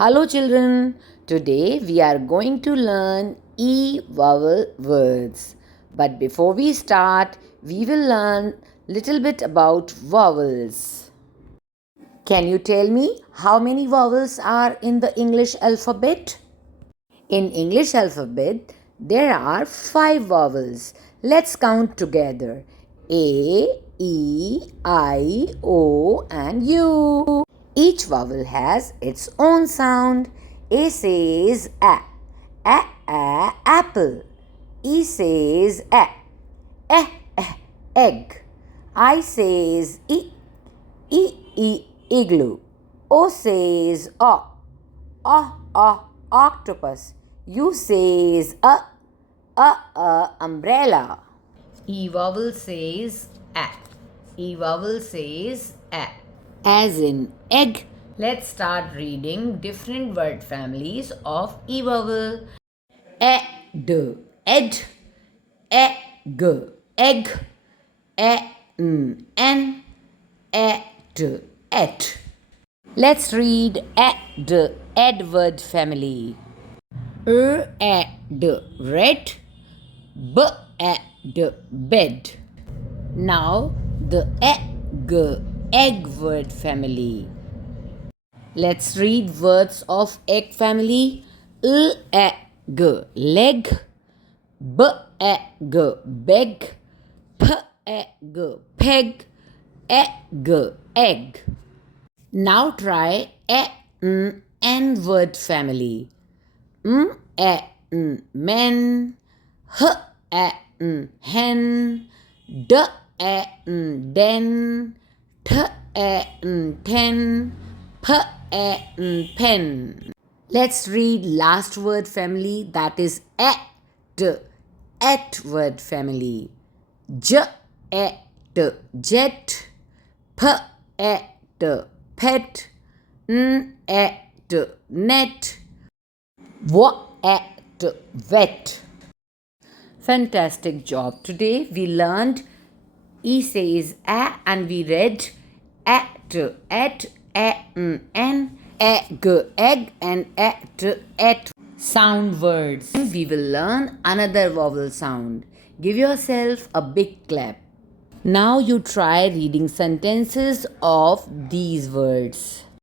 Hello children, today we are going to learn E vowel words. But before we start, we will learn little bit about vowels. Can you tell me how many vowels are in the English alphabet? In English alphabet, there are 5 vowels. Let's count together. A, E, I, O and U. Each vowel has its own sound. A says a, apple. E says egg. I says igloo. O says octopus. U says umbrella. E vowel says a. E vowel says a. As in egg. Let's start reading different word families of E vowel. Ed, egg, egg, en, et. Let's read ed word family. Ed, red, bed. Now the egg word family. Let's read words of egg family. Egg, leg, beg, peg, egg. Now try n word family. Men, hen, den, ten, pen. Let's read last word family, that is et word family. Jet, pet, net, wet. Fantastic job. Today we learned E says a and we read at, n, egg and et sound words. We will learn another vowel sound. Give yourself a big clap. Now you try reading sentences of these words.